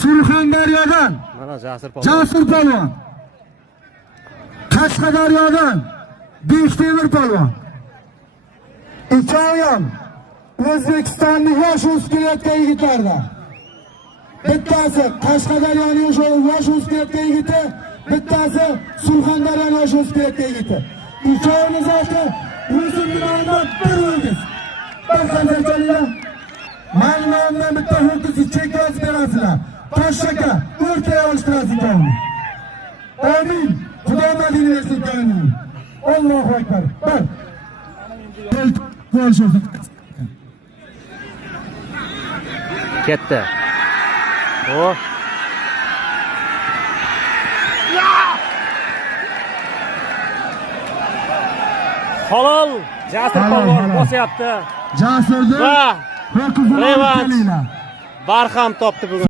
Surxondaryodan Mana Jasur Jasur polvon. Qashqadaryodan Bektemir polvon. Ikkoviyam O'zbekistonning yosh o'sib kelayotgan yigitlardan. Bittasi Qashqadaryoning yosh o'sib kelayotgan yigiti, bittasi Surxondaryoning yosh o'sib kelayotgan yigiti. Ikkovimiz aka o'zim bilan bir o'giz. Bir qanchalik Ma'lumotdan bitta ho'kizni chek yozib berasizlar. Toshaka o'rtaga olishtirasiz ikkovini. Amin. Xudo madina bersin ikkovini. Allohu akbar. ketdi. O. Halol Jasur polvon bosyapti. Jasurni Va ho'kizni revanch barham topdi bugun.